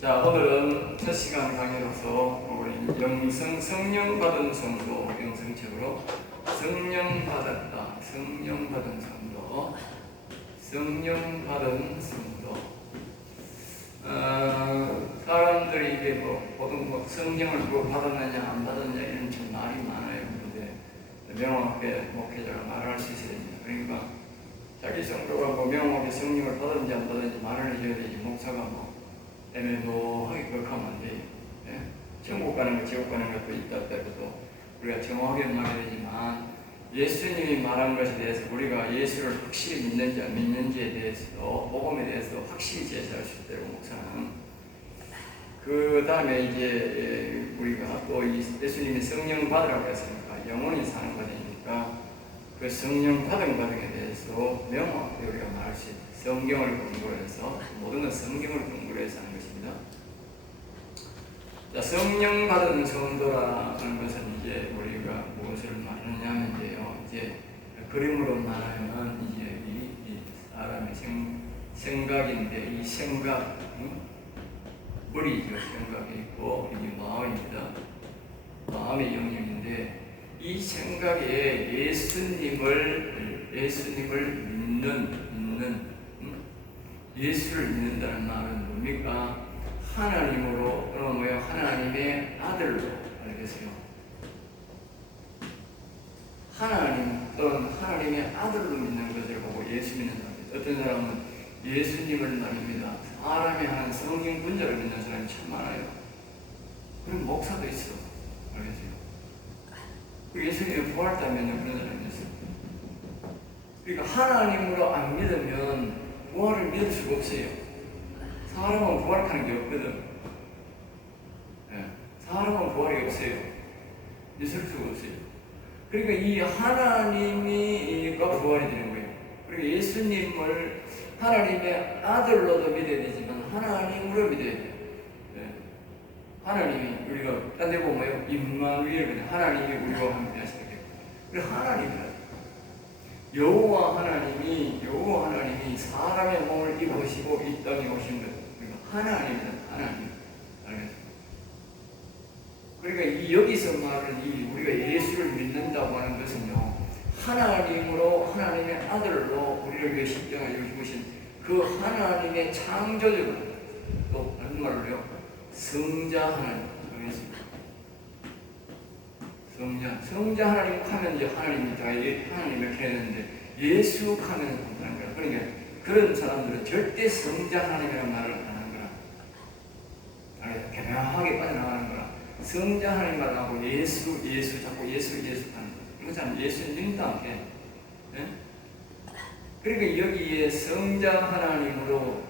자, 오늘은 첫 시간 강의로서 우리 성령 받은 성도 영성책으로 성령 받았다, 성령 받은 성도, 성령 받은 성도. 사람들이 이게 보통 성령을 받았느냐 안 받았느냐 이런 참 말이 많아요. 근데 명확하게 목회자가 말할 수 있어야 됩니다. 그러니까 자기 성도가 명확하게 성령을 받았는지 안 받았는지 말을 해줘야 되지, 목사가 애매모호하게 그렇게 하면 안 돼요. 예? 천국 가는 것, 지옥 가는 것도 있다 해도 우리가 정확하게 말해야 되지만, 예수님이 말한 것에 대해서 우리가 예수를 확실히 믿는지 안 믿는지에 대해서도, 복음에 대해서도 확실히 제시할 수 있도록 목사는, 그 다음에 이제 우리가 또 예수님이 성령 받으라고 했으니까 영원히 사는 거니까 그 성령 받은 과정에 대해서 명확하게 우리가 말할 수 있다. 성경을 공부해서, 모든 건 성경을 공부해서 하는 것입니다. 자, 성령 받은 성도라는 것은 이제 우리가 무엇을 말하느냐면요, 이제 그림으로 말하면 이제 이 사람의 생각인데, 이 생각, 머리죠. 생각이 있고 이게 마음입니다. 마음의 영역인데, 이 생각에 예수님을 믿는 예수를 믿는다는 말은 뭡니까? 하나님으로, 하나님의 아들로, 알겠어요? 하나님 또는 하나님의 아들로 믿는 것을 보고 예수 믿는다. 어떤 사람은 예수님을 말입니다. 사람이 하는 성경 분자를 믿는 사람이 참 많아요. 그럼 목사도 있어, 알겠어요? 그리고 예수님이 부활했다면 그런 사람이 있어요. 그러니까 하나님으로 안 믿으면 부활을 믿을 수가 없어요. 사람은 부활하는 게 없거든. 네. 사람은 부활이 없어요. 있을 수가 없어요. 그러니까 이 하나님이가 부활이 되는 거예요. 그리고 예수님을 하나님의 아들로도 믿어야 되지만 하나님으로 믿어야 돼요. 네. 하나님이, 우리가 딴 데 보면 임마누엘, 하나님이 우리와 함께 하시는 거예요. 그리고 하나님이라, 여호와 하나님이 사람의 몸을 입으시고 이 땅에 오신 것, 그러니까 하나님이다. 하나님, 알겠습니까? 그러니까 여기서 말하는 우리가 예수를 믿는다고 하는 것은요, 하나님으로, 하나님의 아들로 우리를 위해 십자가에 죽으신 그 하나님의 창조주로, 또 다른 말로요, 성자 하나님, 알겠습니까? 성자 하나님 하면 이제 하나님이 다 하나님을 해야 되는데, 예수 하면 못하는 거야. 그러니까 그런 사람들은 절대 성자 하나님이라는 말을 안 하는 거라. 개명하게 빠져나가는 거라. 성자 하나님 말을 하고 예수 자꾸 예수 하는 거야. 이거 참 예수님도 않게. 예? 그러니까 여기에 성자 하나님으로,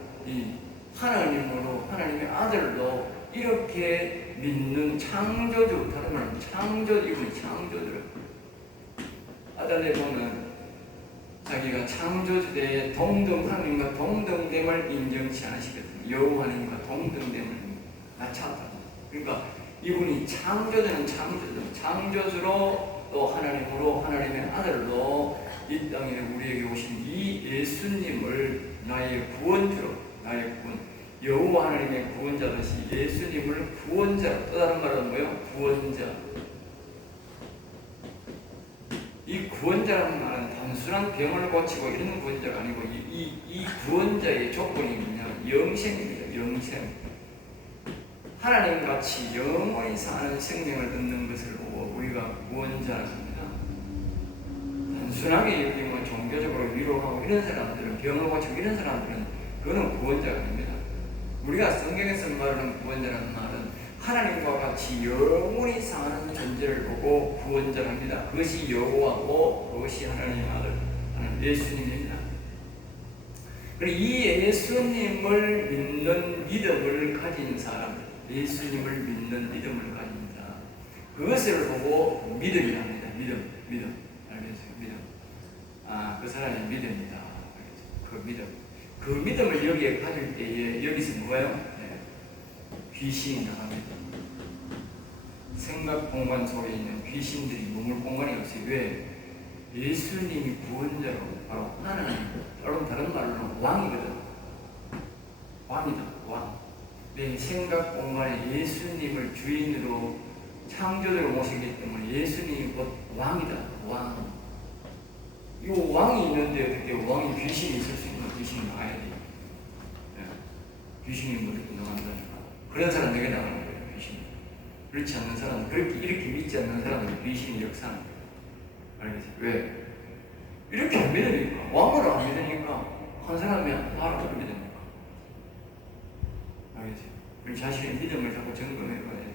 하나님의 아들로 이렇게 믿는 창조주, 다른 말로 창조주를 아달에 보면 자기가 창조주대에 하나님과 동등됨을 인정치 않으시거든요. 여호와 하나님과 동등됨을 낮췄다. 그러니까 이분이 창조주로 또 하나님으로, 하나님의 아들로 이 땅에 우리에게 오신 이 예수님을 나의 구원주로, 여호와 하나님의 구원자듯이 예수님을 구원자로, 또 다른 말은 뭐예요? 구원자. 이 구원자라는 말은 단순한 병을 고치고 이런 구원자가 아니고, 이 구원자의 조건이 뭐냐면 영생입니다. 영생. 하나님같이 영원히 사는 생명을 얻는 것을 보고 우리가 구원자라 합니다. 단순하게 여기면 종교적으로 위로하고 이런 사람들은, 병을 고치고 이런 사람들은 그거는 구원자가 아닙니다. 우리가 성경에서 말하는 구원자라는 말은 하나님과 같이 영원히 사는 존재를 보고 구원자랍니다. 그것이 여호와고 그것이 하나님의 아들, 하나님 예수님입니다. 그리고 이 예수님을 믿는 믿음을 가진 사람, 예수님을 믿는 믿음을 가진 사람, 그것을 보고 믿음이랍니다. 믿음. 알겠어요? 믿음. 그 사람이 믿음이다. 그 믿음을 여기에 가질 때에 여기서 뭐예요? 네. 귀신이 나갑니다. 생각 공간 속에 있는 귀신들이 머물 공간이 없어요. 왜? 예수님이 구원자로, 바로 하나님, 다른 말로 왕이거든. 왕이다, 왕. 내 생각 공간에 예수님을 주인으로 창조주로 모시기 때문에 예수님이 곧 왕이다. 왕. 이 왕이 있는데 어떻게 왕이 귀신이 있을 수 있는 귀신이 나가야 돼. 귀신이 무조건 나간다니까. 그런 사람 내게 나가는 거예요. 귀신이. 그렇지 않는 사람은 그렇게 이렇게 믿지 않는 사람은 귀신이 역사하는 거예요. 알겠지? 왜? 이렇게 안 믿으니까 왕을 안 믿으니까 한 사람이 하나님을 믿으니까. 알겠지? 우리 자신의 믿음을 자꾸 점검해봐야 돼.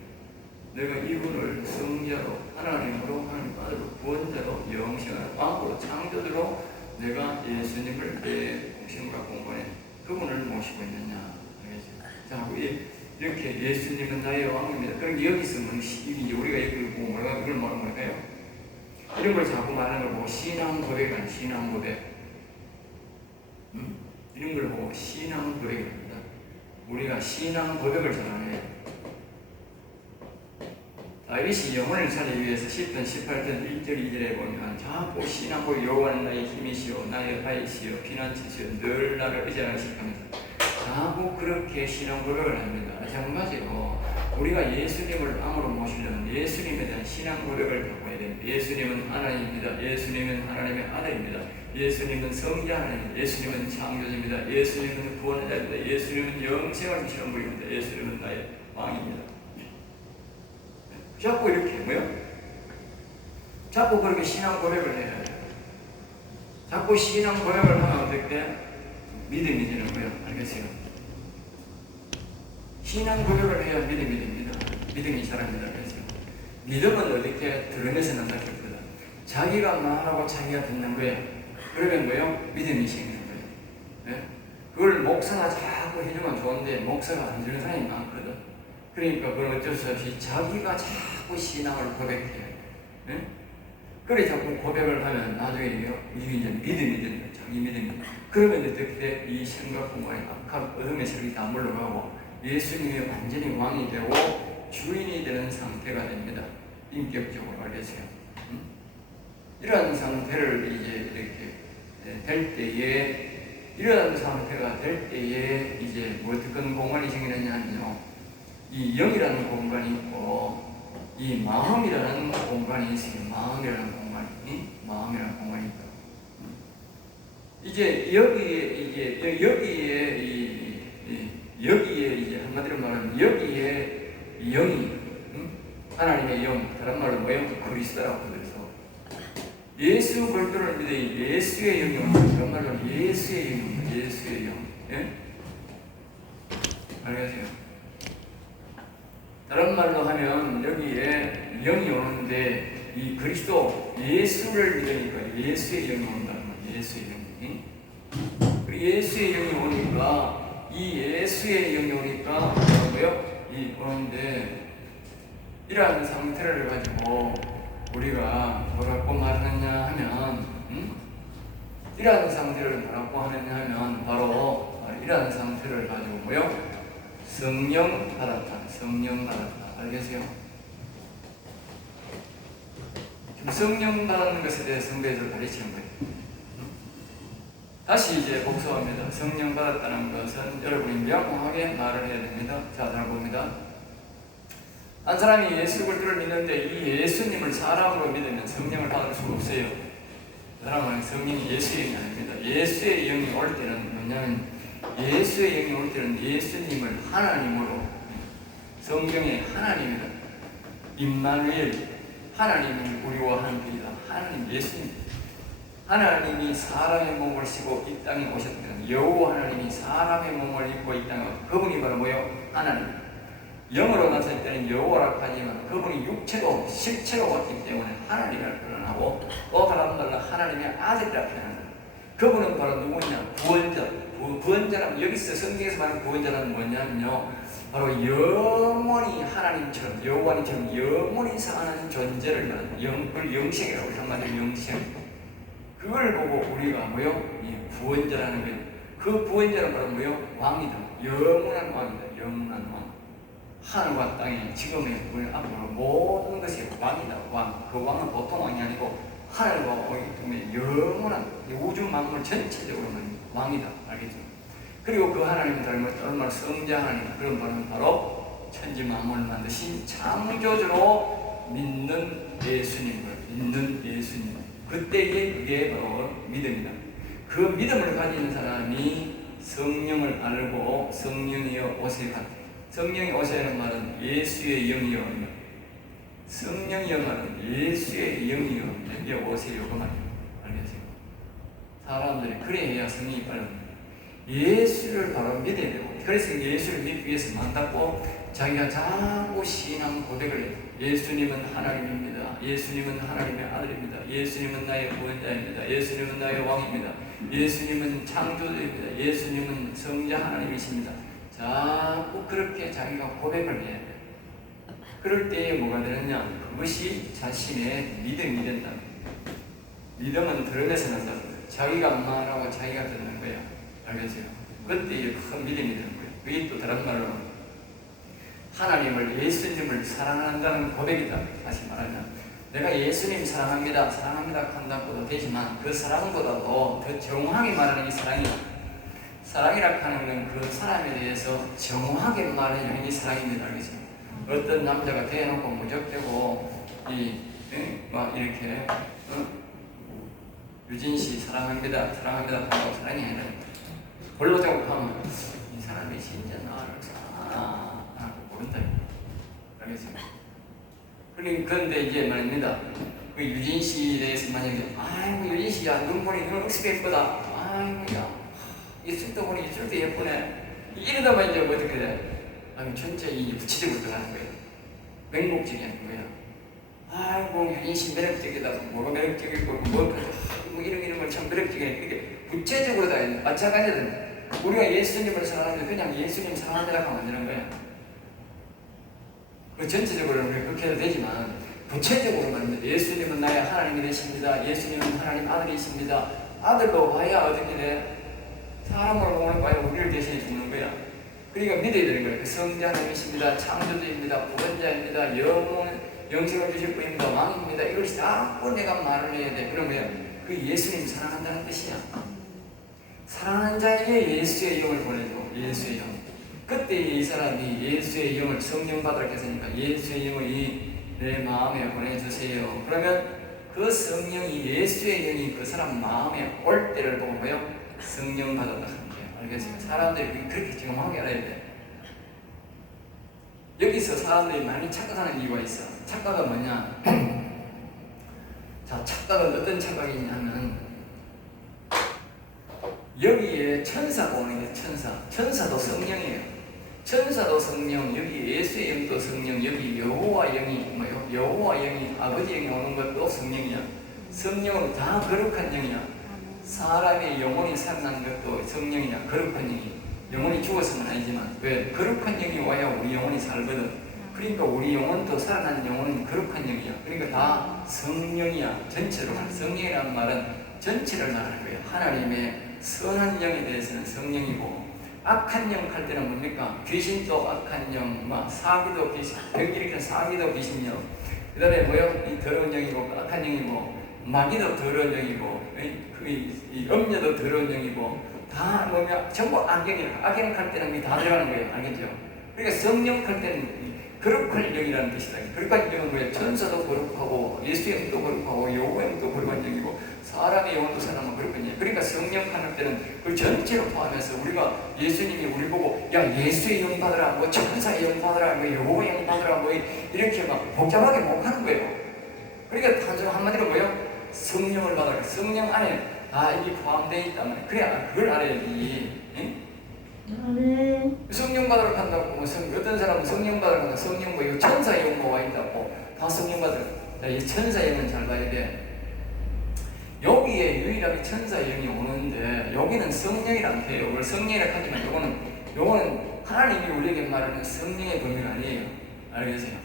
내가 이분을 성자로 하나님으로 하나님 아들로 구원자로 영생하는 왕으로 창조주로 내가 예수님을 내 공생과 공간에 그분을 모시고 있느냐. 알겠지? 자, 이렇게 예수님은 나의 왕입니다. 그럼 여기서 이제 우리가 여기 보고 뭐가 그걸 말하는 걸까요? 이런 걸 자꾸 말하는 걸 보고 신앙 고백은 신앙 고백. 이런 걸 보고 신앙 고백입니다. 우리가 신앙 고백을 전하네. 다윗이 영혼을 살리기 위해서 10편 18편 1절 2절에 보면 자꾸 신앙 고백 여호와는 나의 힘이시오 나의 바위시오 피난처시오 늘 나를 의지하시오 하면서 자꾸 그렇게 신앙 고백을 합니다. 마찬가지로 우리가 예수님을 왕으로 모시려면 예수님에 대한 신앙 고백을 갖고 해야 됩니다. 예수님은 하나님입니다. 예수님은 하나님의 아들입니다. 예수님은 성자 하나님입니다. 예수님은 창조주입니다. 예수님은 구원자입니다. 예수님은 영생을 주시는 분입니다. 예수님은 나의 왕입니다. 자꾸 이렇게 뭐요? 자꾸 그렇게 신앙 고백을 해야 돼요. 자꾸 신앙 고백을 하면 어떻게 믿음이 되는 거예요. 알겠어요? 신앙 고백을 해야 믿음이 됩니다. 믿음이 자랍니다. 그래서 믿음은 어떻게 드러내서 난다기보다 자기가 말하고 자기가 듣는 거예요. 그러면 뭐예요? 믿음이 생기는 거예요. 네? 그걸 목사가 자꾸 해주면 좋은데 목사가 안 주는 사람이 많거든. 그러니까 그걸 어쩔 수 없이 자기가 자꾸 신앙을 고백해요. 네? 그래 자꾸 고백을 하면 나중에 이게 이제 믿음이 된다. 자기 믿음이. 그러면 어떻게 돼? 이 생각 공간에 악한 어둠의 세력이 다 물러가고 예수님이 완전히 왕이 되고 주인이 되는 상태가 됩니다. 인격적으로 알겠어요. 이러한 상태를 이제 이렇게 될 때에 이러한 상태가 될 때에 이제 어떤 공간이 생기느냐면요. 이 영이라는 공간이 있고 이 마음이라는 공간이 있어요. 마음이라는 공간이 있고 이제 여기에 이제 한마디로 말하면 여기에 영이 하나님의 영 다른 말로 뭐예요? 그리스도라고 그래서 예수 그리스도를 믿어 예수의 영이 오는 다른 말로 예수의 영입니다. 예수의 영. 예? 알겠어요? 다른 말로 하면 여기에 영이 오는데 이 그리스도 예수를 믿으니까 예수의 영이 온다는 거예요. 예수의 영이. 그리고 예수의 영이 오니까 이 예수의 영이 오니까 뭐라고요? 이 오는데 이러한 상태를 가지고 우리가 뭐라고 말하느냐 하면 이러한 상태를 뭐라고 하느냐 하면 바로 이러한 상태를 가지고 뭐요? 성령 받았다. 성령 받았다. 알겠어요? 성령 받는 것에 대해 성경에서 가르치는 거예요. 다시 이제 복수합니다. 성령 받았다는 것은 여러분이 명확하게 말을 해야 됩니다. 자, 잘 봅니다. 한 사람이 예수 그리스도를 믿는데 이 예수님을 사람으로 믿으면 성령을 받을 수가 없어요. 그 사람은 성령이 예수의 영이 아닙니다. 예수의 영이 올 때는 뭐냐면 예수의 영이 올 때는 예수님을 하나님으로 성경의 하나님이다. 임마누엘 하나님이 우리와 함께이다. 하나님 예수님 하나님이 사람의 몸을 쓰고 이 땅에 오셨다는 여호와 하나님이 사람의 몸을 입고 이 땅에 그분이 바로 뭐예요? 하나님. 영으로 나설 때는 여호와라 하지만 그분이 육체로 실체로 왔기 때문에 하나님을 표현하고 또 다른 말로 하나님의 아들이라 표현합니다. 그분은 바로 누구냐? 구원자. 구원자란 여기서 성경에서 말하는 구원자는 뭐냐면요. 바로 영원히 하나님처럼 여호와님처럼 영원히 사는 존재를 말하는 그걸 영생이라고 한마디로 영생. 그걸 보고 우리가 뭐요? 이 구원자라는 거예요. 그 구원자는 바로 뭐요? 왕이다. 영원한 왕이다. 영원한 왕. 하늘과 땅에 지금의 우리 앞으로 모든 것이 왕이다. 왕. 그 왕은 보통 왕이 아니고 하늘과 땅에 영원한 우주 만물 전체적으로는 왕이다. 알겠죠? 그리고 그 하나님을 닮은 얼마나 성자 하나님, 그런 분은 바로 천지 만물을 만드신 창조주로 믿는 예수님. 그때에 그게 바로 믿음이다. 그 믿음을 가진 사람이 성령을 알고 성령이여 오세요. 성령이 오세요는 말은 예수의 영이여. 성령이여 말은 예수의 영이여. 여기 오세요. 그 말이에요. 알겠어요? 사람들이 그래야 성령이 빨리 옵니다. 예수를 바로 믿어야 되고, 그래서 예수를 믿기 위해서 만났고, 자기가 자꾸 신앙 고백을 해요. 예수님은 하나님입니다. 예수님은 하나님의 아들입니다. 예수님은 나의 구원자입니다. 예수님은 나의 왕입니다. 예수님은 창조주입니다. 예수님은 성자 하나님이십니다. 자꾸 그렇게 자기가 고백을 해야 돼요. 그럴 때에 뭐가 되느냐? 그것이 자신의 믿음이 된다. 믿음은 들으면서 난다. 자기가 말하고 자기가 듣는 거야. 알겠어요? 그때 큰 믿음이 되는 거예요. 그게 또 다른 말로 하나님을, 예수님을 사랑한다는 고백이다. 다시 말하면 내가 예수님 사랑합니다 한다고도 되지만 그 사랑보다도 더 정확하게 말하는 이 사랑이다. 사랑이라 하는 건 그 사람에 대해서 정확하게 말하는 이 사랑입니다. 알겠어요? 어떤 남자가 대놓고 무적대고 막 이렇게 유진씨 사랑합니다 한다고 사랑이 아니라 본로적으로 하면 이 사람이 진짜 나를 사랑하고 모른다. 알겠어요? 그런데 이제 말입니다. 그 유진씨에 대해서 만약에 아이고 유진씨야 눈보니 너무 흡습했거다. 아이고 야 입술도 보니 입술도 예쁘네. 이러다만 이제 어떻게 돼? 아니 전체 이 구체적으로 들어가는 거예요. 맹목적이 하는 거예요. 아이고 유진씨 매력적이다. 뭐가 매력적이고 뭐 이런 걸 참 매력적이네. 그게 구체적으로 다 마찬가지거든요. 우리가 예수님을 사랑하는데 그냥 예수님 사랑한다고 하면 안 되는 거야. 그 전체적으로는 우리가 그렇게 해도 되지만 구체적으로 말합니다. 예수님은 나의 하나님이 되십니다. 예수님은 하나님 아들이십니다. 아들로 봐야 어떻게 돼? 사람으로 보는 봐야 우리를 대신해 주는 거야. 그러니까 믿어야 되는 거야. 그 성자 하나님이십니다. 창조주입니다. 구원자입니다. 영생을 주실 분입니다. 왕입니다. 이걸 자꾸 내가 말을 해야 돼. 그런 거야. 그 예수님 사랑한다는 뜻이야. 사랑하는 자에게 예수의 영을 보내줘. 예수의 영. 그때 이 사람이 예수의 영을 성령 받으라 했으니까 예수의 영을 내 마음에 보내주세요. 그러면 그 성령이 예수의 영이 그 사람 마음에 올 때를 보고 뭐요? 성령 받았다 하는 거예요. 알겠어요? 사람들이 그렇게 정확하게 알아야 돼. 여기서 사람들이 많이 착각하는 이유가 있어. 착각은 뭐냐? 자, 착각은 어떤 착각이냐면 여기에 천사가 오는 게 천사도 성령이에요. 천사도 성령, 여기 예수의 영도 성령, 여기 여호와 영이 뭐요? 여호와 영이 아버지 영이 오는 것도 성령이야. 성령은 다 거룩한 영이야. 사람의 영혼이 살아난 것도 성령이야. 거룩한 영이. 영혼이 죽었으면 아니지만 왜? 거룩한 영이 와야 우리 영혼이 살거든. 그러니까 우리 영혼도 살아난 영혼은 거룩한 영이야. 그러니까 다 성령이야. 전체로. 성령이라는 말은 전체를 말하는 거예요. 하나님의 선한 영에 대해서는 성령이고 악한 영 할 때는 뭡니까? 귀신도 악한 영, 사기도 귀신, 병기일으키는 사기도 귀신영. 그 다음에 뭐요? 이 더러운 영이고 악한 영이고 마귀도 더러운 영이고 이 음녀도 더러운 영이고 다 뭐냐? 전부 악영이야. 악영 할 때는 다 들어가는 거예요. 알겠죠? 그러니까 성령 할 때는 거룩한 영이라는 뜻이다. 거룩한 영은 뭐예요? 천사도 거룩하고 예수의 영도 거룩하고 여호와의 영도 거룩한 영이고 사람의 영혼도 살아나면 거룩한 영. 그러니까 성령 하는 때는 그 전체로 포함해서 우리가 예수님이 우리 보고 야 예수의 영 받으라, 뭐 천사의 영 받으라, 뭐 여호와의 영 받으라, 뭐 이렇게 막 복잡하게 못 하는 거예요. 그러니까 단순 한마디로 뭐예요? 성령을 받으라. 성령 안에 이게 포함되어 있다면 그래야 그걸 알아야지. 응? 성령 받으러 간다고 어떤 사람은 성령 받으러 간다. 성령 뭐 천사의 영도 와 있다고 다 성령 받으러. 이 천사의 영은 잘 봐야 돼. 여기에 유일하게 천사의 영이 오는데 여기는 성령이라는 해요. 성령이라고 하지만 요거는 하나님이 우리에게 말하는 성령의 범위가 아니에요. 알겠어요?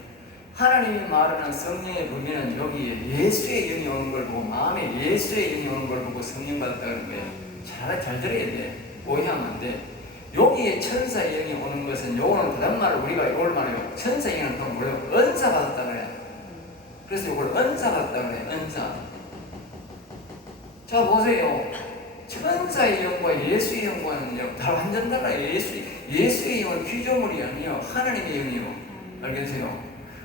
하나님이 말하는 성령의 범위는 여기에 예수의 영이 오는 걸 보고 마음에 예수의 영이 오는 걸 보고 성령 받았다는 거예요. 잘 들어야 돼. 오해하면 안 돼. 여기에 천사의 영이 오는 것은 요거는 다른 말을 우리가 이걸 말해요. 천사의 영은 또 뭐예요? 은사 받았다 그래. 그래서 이걸 은사 받았다 그래. 은사. 자 보세요. 천사의 영과 예수의 영과는요 다 완전 달라요. 예수의 영은 피조물이 아니요 하나님의 영이요. 알겠어요?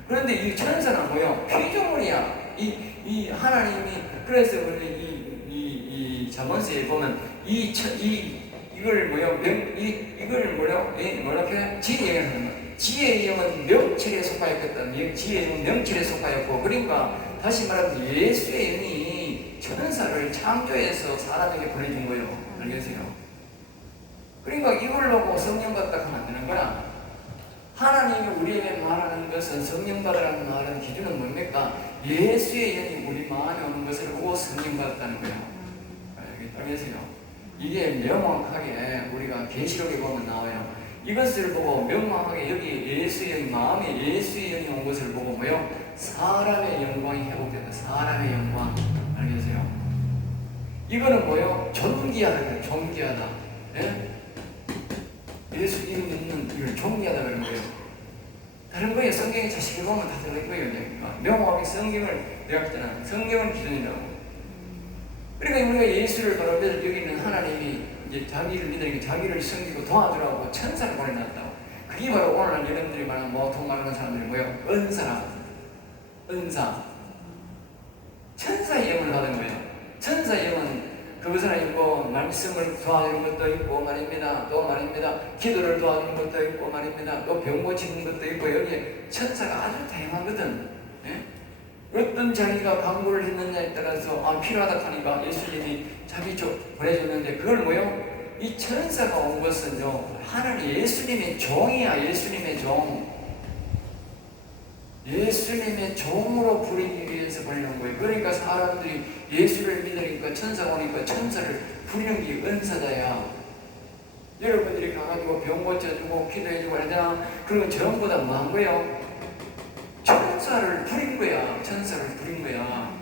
그런데 이 천사는 뭐요? 피조물이야. 이 하나님이 그래서 이 잠언서에 보면 이걸 뭐요? 이걸 뭐라 표현? 지혜의 영을 하는 거야. 지혜의 영은 명철에 속하였겠다. 지혜의 영은 명철에 속하였고, 그러니까 다시 말하면 예수의 영이 천사를 창조해서 사람에게 보내준 거예요. 알겠어요? 그러니까 이걸 보고 성령 받다 하면 안 되는 거야. 하나님이 우리에게 말하는 것은 성령 받으라는 말은 기준은 뭡니까? 예수의 영이 우리 마음에 오는 것을 보고 성령 받았다는 거예요. 알겠어요? 이게 명확하게 우리가 계시록에 보면 나와요. 이것을 보고 명확하게 여기 예수의 영이 마음에 예수의 영이 온 것을 보고 뭐요? 사람의 영광이 회복된다. 사람의 영광. 알겠어요? 이거는 뭐요? 존귀하다. 존귀하다. 예? 예수님 믿는 이걸 존귀하다 그런 거예요. 다른 거에 성경에 자식이 보면 다 들어갈 거예요. 명확하게 성경을 내가 했잖아. 성경은 기준이라고. 그러니까 우리가 예수를 바라보며 여기 있는 하나님이 이제 자기를 믿으니까 자기를 섬기고 도와주라고 천사를 보내놨다고. 그게 바로 오늘날 여러분들이 말하는 보통 말하는 사람들이 뭐예요? 은사라. 은사. 천사의 영을 받은 거예요. 천사의 영은 그 사람이 뭐 말씀을 도와주는 것도 있고 말입니다. 또 말입니다. 기도를 도와주는 것도 있고 말입니다. 또 병 고치는 것도 있고 여기에 천사가 아주 다양하거든. 예? 어떤 자기가 강구를 했느냐에 따라서 필요하다 하니까 예수님이 자기 쪽 보내줬는데 그걸 뭐요? 이 천사가 온 것은요 하나님 예수님의 종이야. 예수님의 종. 예수님의 종으로 부리기 위해서 보내는 거예요. 그러니까 사람들이 예수를 믿으니까 천사가 오니까 천사를 부리는 게 은사자야. 여러분들이 가가지고 병 고쳐주고 기도해주고 하잖아. 그러면 전부 다 뭐 한 거예요? 천사를 부린 거야. 천사를 부린 거야.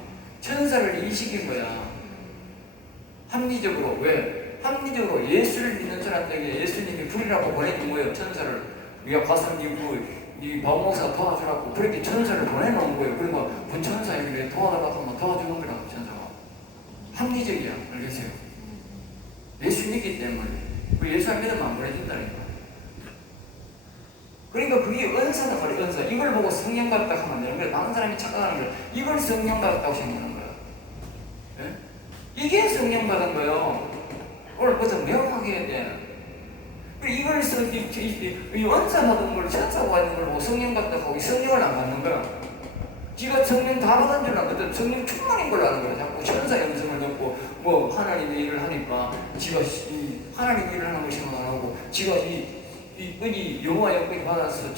천사를 이식인 거야. 합리적으로. 왜? 합리적으로 예수를 믿는 사람들에게 예수님이 부리라고 보내준 거예요. 천사를. 우리가 과선이고 이 박목사가 도와주라고 그렇게 천사를 보내놓은 거예요. 그러니까 분천사에게 도와달라고 하면 도와주는 거라고. 천사가 합리적이야. 알겠어요? 예수 믿기 때문에 그 예수 안 믿으면 안 보내준다니까. 그러니까 그게 은사다 말이야. 은사. 이걸 보고 성령 받았다 하면 안 되는 거야. 다른 사람이 착각하는 거야. 이걸 성령 받았다고 생각하는 거야. 예? 이게 성령 받은 거예요. 오늘 벌써 명확하게 해야 돼. 이걸 이 원사 받은 걸 천사가 있는 걸 보고 성령 받다고 하고 성령을 안 받는 거야. 지가 성령 다 받은 줄 알거든. 성령 충만인 걸로 아는 거야. 자꾸 천사 영성을 넣고 뭐 하나님의 일을 하니까 지가 하나님의 일을 하는 걸 생각 안 하고 지가 이 영화 영광이 받아서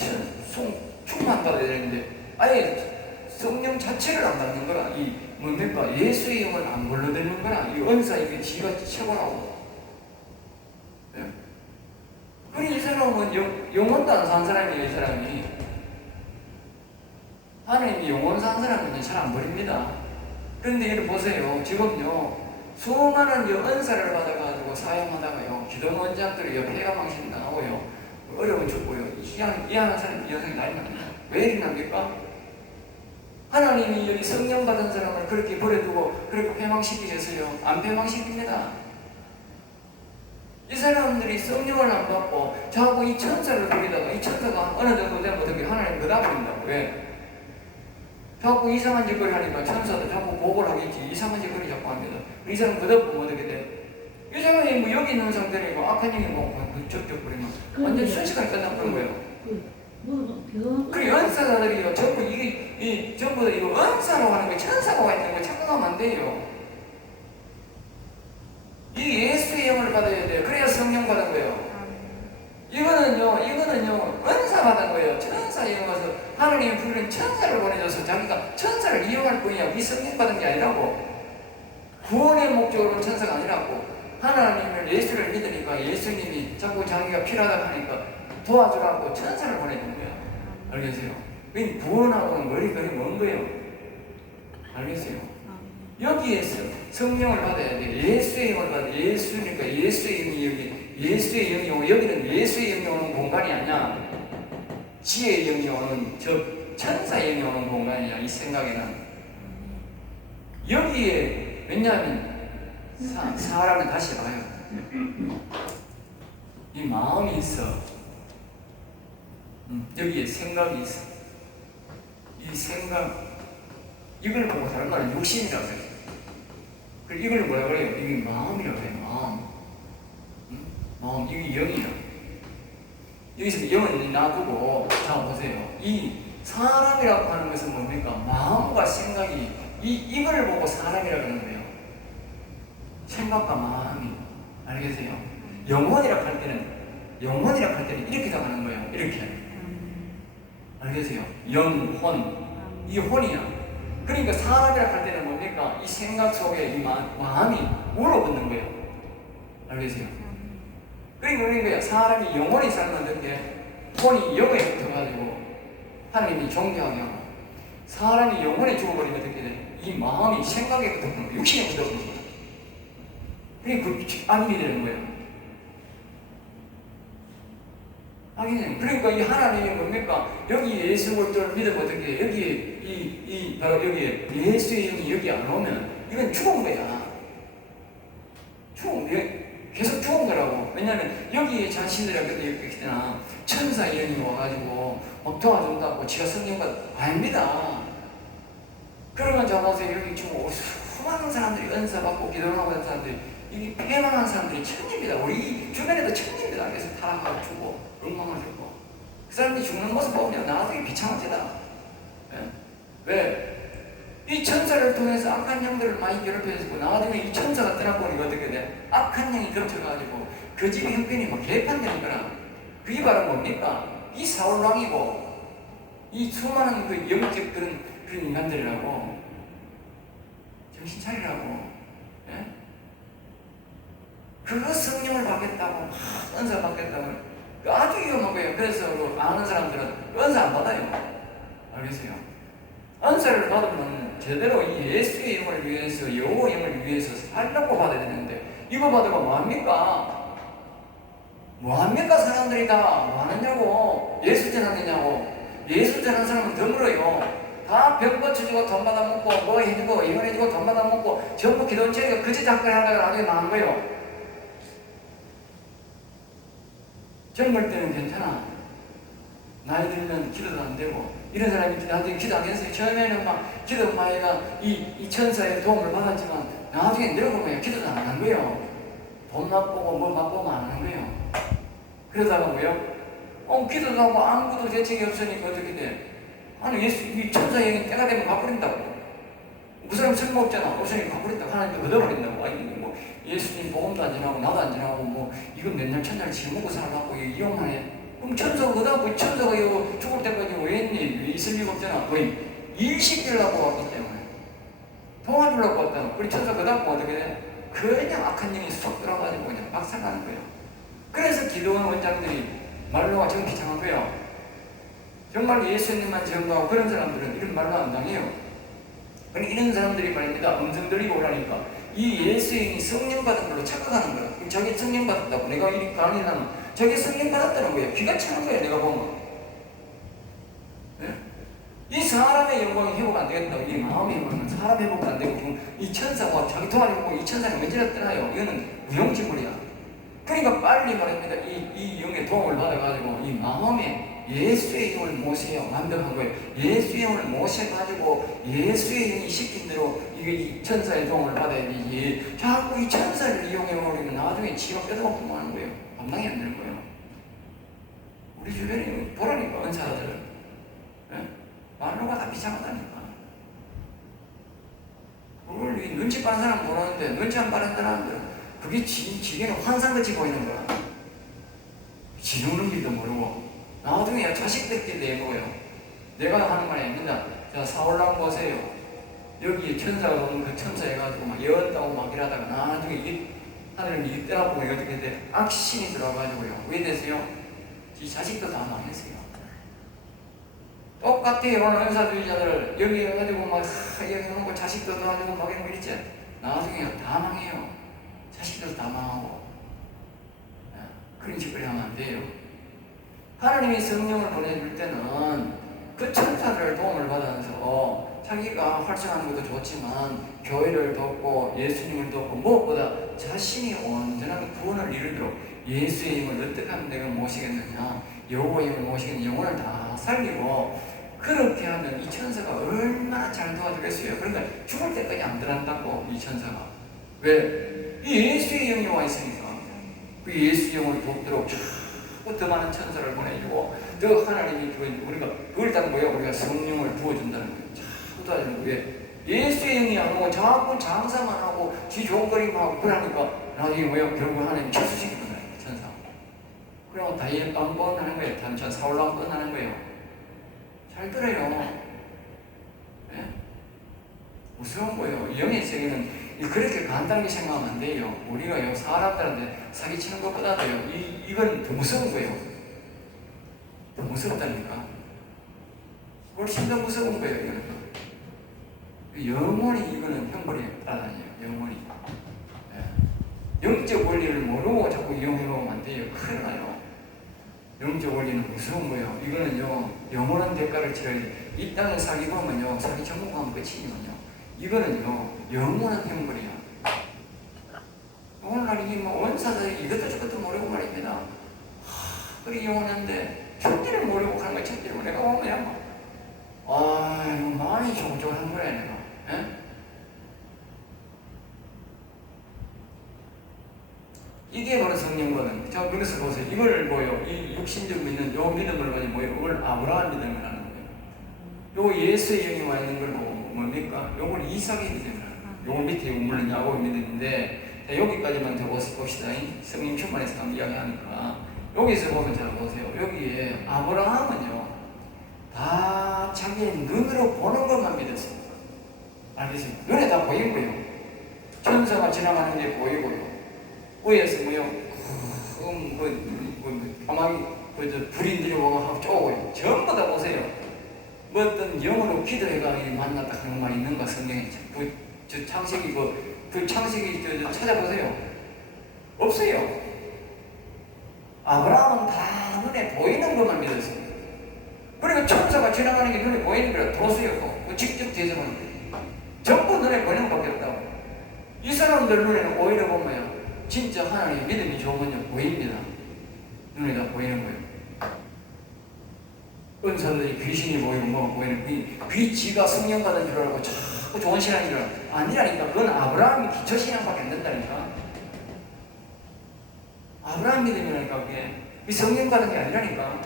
충만 받아야 되는데 아예 성령 자체를 안 받는 거라. 이 뭡니까? 예수의 영을 안 불러들는 거라. 이 은사 이게 지가 최고라고. 이 사람은 영혼도 안 산 사람이에요. 이 사람이 하나님이 영혼 산 사람은 잘 안 버립니다. 그런데 이를 보세요. 지금요 수많은 은사를 받아가지고 사용하다가요 기도 원장들이 폐가 망신 나오고요 어려워 죽고요 이하는 사람이 영상이 난리 납니다. 왜 이리 납니까? 하나님이 여기 성령 받은 사람을 그렇게 버려두고 그렇게 폐망시키셨어요? 안 폐망시킵니다. 이 사람들이 성령을 안 받고 자꾸 이 천사를 부리다가 이 천사가 어느 정도 되면 어떻게 하나님 거다버린다고. 왜? 자꾸 이상한 짓거리 하니까 천사도 자꾸 보고를 하겠지. 이상한 짓거리 자꾸 합니다. 이 사람 거다보면 어떻게 돼? 이 사람이 뭐 여기 있는 상태니까 악한 영이 뭐 저쪽 버리면 완전 순식간에 끝나버린 거예요. 그 은사자들이요 전부 이게 전부 다 이거 은사로 하는 거 천사가 와 있는 거 착각하면 안 돼요. 이 예수의 영을 받아야 돼요. 그래야 성령 받은 거예요. 이거는요 은사 받은 거예요. 천사의 영을 와서 하나님이 부르는 천사를 보내줘서 자기가 천사를 이용할 뿐이야. 이 성령 받은 게 아니라고. 구원의 목적으로는 천사가 아니라고. 하나님을 예수를 믿으니까 예수님이 자꾸 자기가 필요하다고 하니까 도와주라고 천사를 보내준 거야. 알겠어요? 그 구원하고는 머리걸이 먼 거예요. 알겠어요? 여기에서 성령을 받아야 돼. 예수의 영을 받아야 돼. 예수니까 예수의 영이 여기 예수의 영이 오고 여기는 예수의 영이 오는 공간이 아니야. 지혜의 영이 오는 천사의 영이 오는 공간이야. 이 생각에는 여기에 왜냐하면 사람은 다시 봐요. 이 마음이 있어. 여기에 생각이 있어. 이 생각, 이걸 보고 다른 말은 욕심이라고 해요. 그리고 이걸 뭐라 그래요? 이게 마음이라고 해요. 마음. 이게 영이라고. 여기서 영은 놔두고, 자 보세요. 이 사람이라고 하는 것은 뭡니까? 마음과 생각이, 이걸 보고 사람이라고 하는 거예요. 생각과 마음이. 알겠어요? 영혼이라고 할 때는 이렇게 나가는 거예요. 이렇게. 알겠어요? 영혼. 이 혼이야. 그러니까 사람이라고 할 때는 뭡니까? 이 생각 속에 이 마음이 물어붙는 거예요. 알겠어요? 그러니까 사람이 영혼이 살면 어떻게? 혼이 영에 붙어가지고 하나님이 존경하게 하고, 사람이 영혼에 죽어버리면 어떻게 돼? 이 마음이 생각에 붙어버리는 거예요. 육신에 붙어버리는 거예요. 그러니까 그 악인이 되는 거예요. 악인이. 그러니까 이 하나님이 뭡니까? 여기 예수 그리스도를 믿으면 어떻게 해? 여기에 바로 여기에 예수의 영이 여기 안 오면 이건 죽은 거야. 계속 죽은 거라고. 왜냐하면 여기에 자신들이 그때 있잖아. 천사 이름이 와가지고 막 도와준다고 지가 성경과 아닙니다. 그러면 저가서 여기 지금 수많은 사람들이 은사 받고 기도하고 하는 사람들이, 이 패망한 사람들이 천입니다. 우리 주변에도 천입니다. 그래서 타락하고 죽고 엉망을 죽고 그 사람들이 죽는 모습 보면 나중에 비참하지다. 왜? 이 천사를 통해서 악한 영들을 많이 괴롭혀주고 나중에 이 천사가 떠나보니까 어떻게 돼? 악한 영이 겹쳐가지고 그 집의 형편이 막 개판되는 거라. 그게 바로 뭡니까? 이 사울왕이고 이 수많은 그 영적 그런 인간들이라고. 정신 차리라고. 예? 그거 성령을 받겠다고, 은사 받겠다고. 아주 위험한 거예요. 그래서 아는 사람들은 은사 안 받아요. 알겠어요? 은사를 받으면 제대로 이 예수의 영을 위해서, 여호와의 영을 위해서 살려고 받아야 되는데, 이거 받으면 뭐합니까? 뭐합니까? 사람들이 다 뭐하느냐고. 예수 전하느냐고. 예수 전하는 사람은 드물어요. 다 병 고쳐주고 돈 받아먹고 뭐 해주고 이거 해주고 돈 받아먹고 전부 기도체가 그저 작별 하다가 나중에 망한 거예요. 젊을 때는 괜찮아. 나이 들면 기도도 안 되고. 이런 사람이 나중에 기도 안 했어요. 처음에는 막 기도 마이가 이 천사의 도움을 받았지만 나중에 늙으면 기도도 안 하는 거예요. 돈 맛보고 뭘 맛보면 안 하는 거예요. 그러다가 뭐요? 기도도 하고 아무것도 대책이 없으니까 어떻게 돼? 아니 이 천사의 영이 때가 되면 가버린다고. 그 사람 쓸모없잖아. 없으니까 가버린다고. 하나님도 얻어버린다고. 아니 뭐 예수님 복음도 안 전하고 나도 안 전하고 뭐 이건 맨날 천사를 지먹고 살아갖고 이용만 해. 그럼 천사가 얻어갖고 천사가 이거 죽을 때까지 왜 했니? 왜 있을 리가 없잖아. 거의 일시키려고 왔기 때문에. 도와주려고 왔다. 우리 천사가 얻어갖고 어떻게 돼? 그냥 악한 영이 쏙 들어가지고 그냥 박살나는 거예요. 그래서 기도원 원장들이 말로가 정기 장한 거예요. 정말 예수님만 전가하고 그런 사람들은 이런 말로 안 당해요. 이런 사람들이 말입니다. 음성 들리고 오라니까 이 예수의 성령 받은 걸로 착각하는 거야. 저게 성령 받았다고 내가 이렇게 강의하면 저게 성령 받았다는 거예요. 귀가 차는 거예요. 내가 보면. 네? 이 사람의 영광이 회복 안 되겠다고. 이 마음의 영광은 사람 회복 안 되고 지금 이 천사가 자기 도와주고 이 천사가 언제나 떠나요. 이거는 무용지물이야. 그러니까 빨리 말입니다. 이 영의 도움을 받아가지고 이 마음에 예수의 영을 모세요. 완벽한 거예요. 예수의 영을 모셔가지고 예수의 영이 시킨 대로 이 천사의 도움을 받아야 되지. 자꾸 이 천사를 이용해버리면 나중에 지가 뺏어먹고 하는 거예요. 감당이 안 되는 거예요. 우리 주변에 보라니까 은사들은. 네? 말로가 다 비참하다니까. 그걸 눈치 빠른 사람 보는데 눈치 안 빠른 사람들은 그게 지게는 환상같이 보이는 거야. 지르는 길도 모르고. 나중에 자식들끼리 내고요. 내가 하는 말이 아닙니다. 자, 사울왕 보세요. 여기 천사가 오면 그 천사 해가지고 막 예언다고 막 이러다가 나중에 하늘을 이때라고 어떻게 돼? 악신이 들어가지고요. 왜 되세요? 이 자식도 다 망했어요. 똑같아요. 오늘 은사주의자들 여기 해가지고 막 여기 오는 거 자식도 도와주고 막 이런 거 있지? 나중에 다 망해요. 자식도 다 망하고. 그런 짓을 하면 안 돼요. 하나님이 성령을 보내줄 때는 그 천사들 도움을 받아서 자기가 활성하는 것도 좋지만 교회를 돕고 예수님을 돕고 무엇보다 자신이 온전한 구원을 이루도록 예수의 힘을 어떻게 하면 내가 모시겠느냐, 여호와의 힘을 모시겠느냐, 영혼을 다 살리고 그렇게 하면 이 천사가 얼마나 잘 도와주겠어요. 그러니까 죽을 때까지 안 들어간다고 이 천사가. 왜? 이 예수의 영이 와 있으니까 그 예수의 영을 돕도록 더 많은 천사를 보내주고 더 하나님이 우리가 그걸 딱 뭐야? 우리가 성령을 부어준다는 거예요. 자꾸 도와주는 거예요. 예수의 영이 안 오고 자꾸 장사만 하고 지 좋은 거리만 하고 그러니까 나중에 뭐야? 결국 하나님 철수시키는 거예요. 천사. 그리고 다이엘 뻔뻔 하는 거예요. 단천 사울랑 뻔하는 거예요. 잘 들어요. 네? 무서운 거예요. 영의 세계는 그렇게 간단하게 생각하면 안 돼요. 우리가요, 사람들한테 사기치는 것보다도요, 이건 더 무서운 거예요. 더 무섭다니까. 훨씬 더 무서운 거예요, 이거는. 영원히 이거는 형벌이 따라다녀요, 영원히. 네. 영적 원리를 모르고 자꾸 이용해보면 안 돼요. 큰일 나요. 영적 원리는 무서운 거예요. 이거는요, 영원한 대가를 치러야 돼요. 이 땅을 사기 보면요, 사기 전공하면 끝이거든요. 이거는요, 영원한 형벌이야. 오늘날 이 원사들이 이것도 저것도 모르고 말입니다. 그리 영원한데, 천지를 모르고 가는 거야, 천지를. 내가 보면, 아유, 많이 조곤조곤한 거야, 내가. 에? 이게 바로 성령거든. 자, 그래서 보세요. 이걸 뭐요? 이 육신적 믿는 요 믿음을 뭐요? 이걸 아브라함 믿음이라는 거예요. 요 예수의 영이 와 있는 걸 보고 뭡니까? 요걸 이삭의 믿음이라는 거예요. 요 밑에 물론 야곱의 믿음인데, 자, 여기까지만 더 봅시다. 성령 충만해서 한번 이야기하니까. 여기서 보면 잘 보세요. 여기에 아브라함은요, 다 자기의 눈으로 보는 것만 믿었습니다. 알겠습니까? 눈에 다 보인 거예요. 천사가 지나가는 게 보이고요. 위에서 뭐요? 까마귀, 불이 내려오고 하고 쪼고요. 전부 다 보세요. 뭐 어떤 영으로 기도해가 만났다 하는 말 있는가, 성경에. 저 창세기, 그 창세기 찾아보세요. 없어요. 아브라함은 다 눈에 보이는 것만 믿었습니다. 그리고 천사가 지나가는 게 눈에 보이는 거라 도수였고, 직접 대접하는 거예요. 전부 눈에 보이는 것밖에 없다고. 이 사람들 눈에는 오히려 보면 진짜 하나님의 믿음이 좋으면 보입니다. 눈에 다 보이는 거예요. 은사들이 귀신이 보이고 뭐가 보이는 지가 성령 받은 줄 알고 자꾸 좋은 신앙인 줄 알고 아니라니까. 그건 아브라함이 기초 신앙밖에 안 된다니까. 아브라함 믿음이라니까. 그게 성령 받은 게 아니라니까.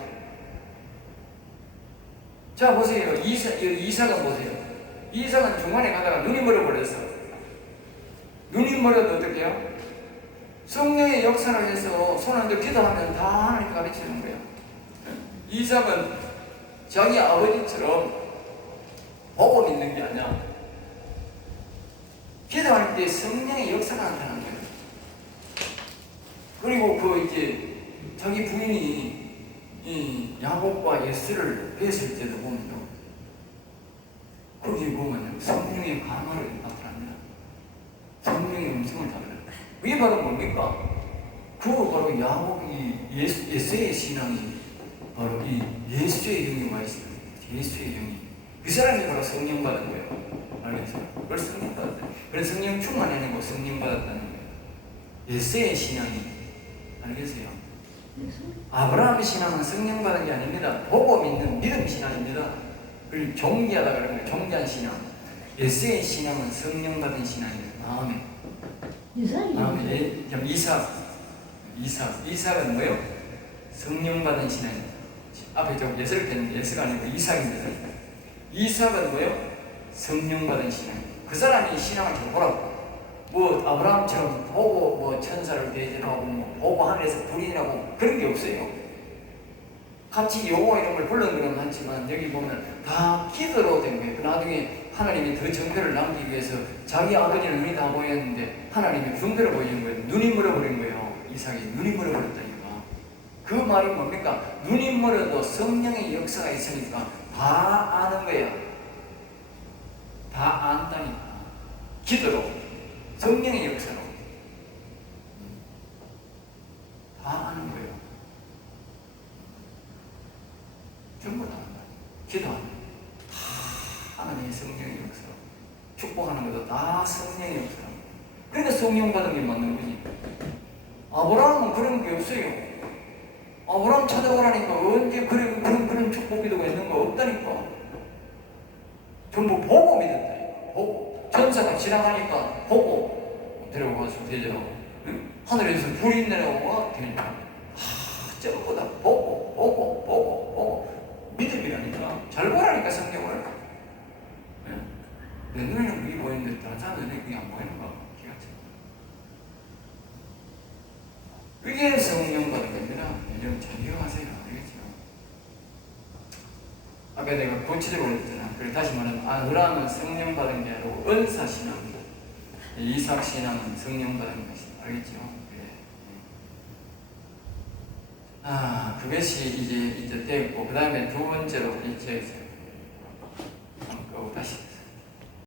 자 보세요. 이삭은 보세요. 이삭은 중간에 가다가 눈이 멀어버렸어. 눈이 멀어도 어떻게 해요? 성령의 역사를 해서 손을 들 기도하면 다 하나님 가르치는 거예요. 이삭은 자기 아버지처럼 보고 믿는 게 아니야. 기도할 때 성령의 역사가 나타나는 거예요. 그리고 이제 자기 부인이 이 야곱과 예스를 뵀을 때도 보면요. 거기 보면요. 성령의 강화를 나타납니다. 성령의 음성을 나타납니다. 그게 바로 뭡니까? 그거 바로 야곱이 예수의 신앙이 바로 이 예수의 영이 와 있습니다. 예수의 영이. 그 사람이 바로 성령 받은 거예요. 알겠어요? 그걸 성령 받았어요. 그래서 성령 충만하는 거 성령 받았다는 거예요. 예수의 신앙이. 알겠어요? 아브라함의 신앙은 성령 받은 게 아닙니다. 보고 믿는 믿음 신앙입니다. 그걸 종기하다 그러는 거예요. 종기한 신앙. 예수의 신앙은 성령 받은 신앙입니다. 아멘. 이삭은 뭐요? 성령 받은 신앙입니다. 앞에 좀 예스를 뺐는데 예스가 아니고 이삭입니다. 이삭은 뭐요? 성령 받은 신앙입니다. 그 사람이 신앙을 잘 보라고. 뭐 아브라함처럼 보고 뭐 천사를 대전하고 뭐 보고 하늘에서 불이 나고 그런 게 없어요. 같이 여호와 이름을 부르는 건 많지만 여기 보면 다 기도로 된 거예요. 나중에 하나님이 더 정표를 남기기 위해서 자기 아버지는 눈이 다 보였는데 하나님이 분별을 보이는 거예요. 눈이 멀어버린 거예요. 이삭이 눈이 멀어버렸다니까. 그 말이 뭡니까? 눈이 멀어도 성령의 역사가 있으니까 다 아는 거예요. 다 안다니까. 기도로, 성령의 역사로 다 아는 거예요. 전부 다 안다. 기도하는 하나님의 성령의 역사. 축복하는 것도 다 성령의 역사. 그러니까 성령 받은 게 맞는 거지. 아브라함은 그런 게 없어요. 아브라함 찾아오라니까 언제 그런 축복 기도가 있는 거 없다니까. 전부 보고 믿었다니까. 보고. 전사가 지나가니까 보고 데려가서 대접하고. 하늘에서 불이 내려오고 되니까. 전부 다 보고. 믿음이라니까. 잘 보라니까 성경을. 내 눈에는 그게 보이는데 다른 사람들은 그게 안 보이는 거야. 그게 성령 받은 겁니다. 여러분 잘 기억하세요. 알겠죠? 아까 내가 구체적으로 했잖아. 그리고 다시 말하면 아브라함은 성령 받은 게 아니고 은사신앙이다. 이삭신앙은 성령 받은 것이다. 알겠죠? 그래. 그것이 이제 됐고 그 다음에 두 번째로 이제 다시